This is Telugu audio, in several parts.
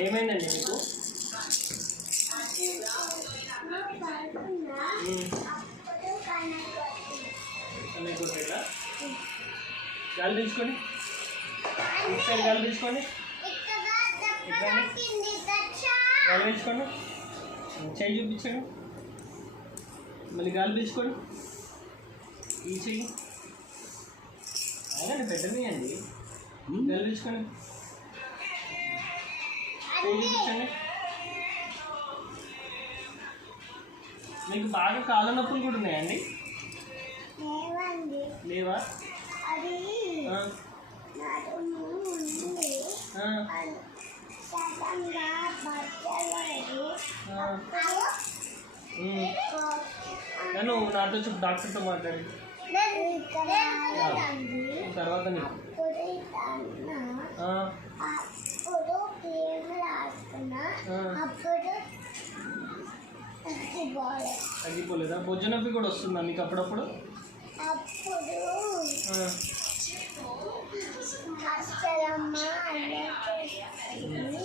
ఏమైందండి మీకు? కొట్టేలా గాలి తీసుకోండి, ఒకసారి గాలి తీసుకోండి, గాలి తీసుకోండి, చెయ్యి చూపించండి, మళ్ళీ గాలి తీసుకోండి, ఈ చెయ్యి అవునండి పెట్టని అండి, గాలి తీసుకోండి, చెయ్యి చూపించండి. మీకు బాగా కాళ్ళ నొప్పులు కూడా ఉన్నాయండి? లేవా? నువ్వు నాతో చెప్పు, డాక్టర్తో మాట్లాడి తర్వాత తగ్గిపోలేదా? బొజ్జు నొప్పి కూడా వస్తుందా మీకు అప్పుడప్పుడు?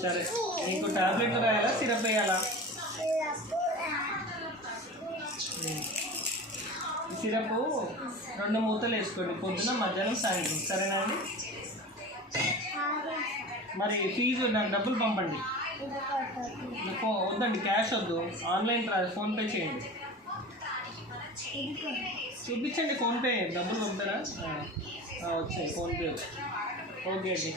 సరే, నీకు టాబ్లెట్ రాయాలా, సిరప్ వేయాలా? సిరప్ 2 మూతలు వేసుకోండి, పొద్దున మధ్యాహ్నం సాయంత్రం, సరేనా అండి? మరి ఫీజు నాకు డబ్బులు పంపండి. వద్దండి, క్యాష్ వద్దు, ఆన్లైన్ ఫోన్పే చేయండి. చూపించండి ఫోన్పే, డబ్బులు పంపుతారా? వచ్చాయి ఫోన్పే. ఓకే అండి.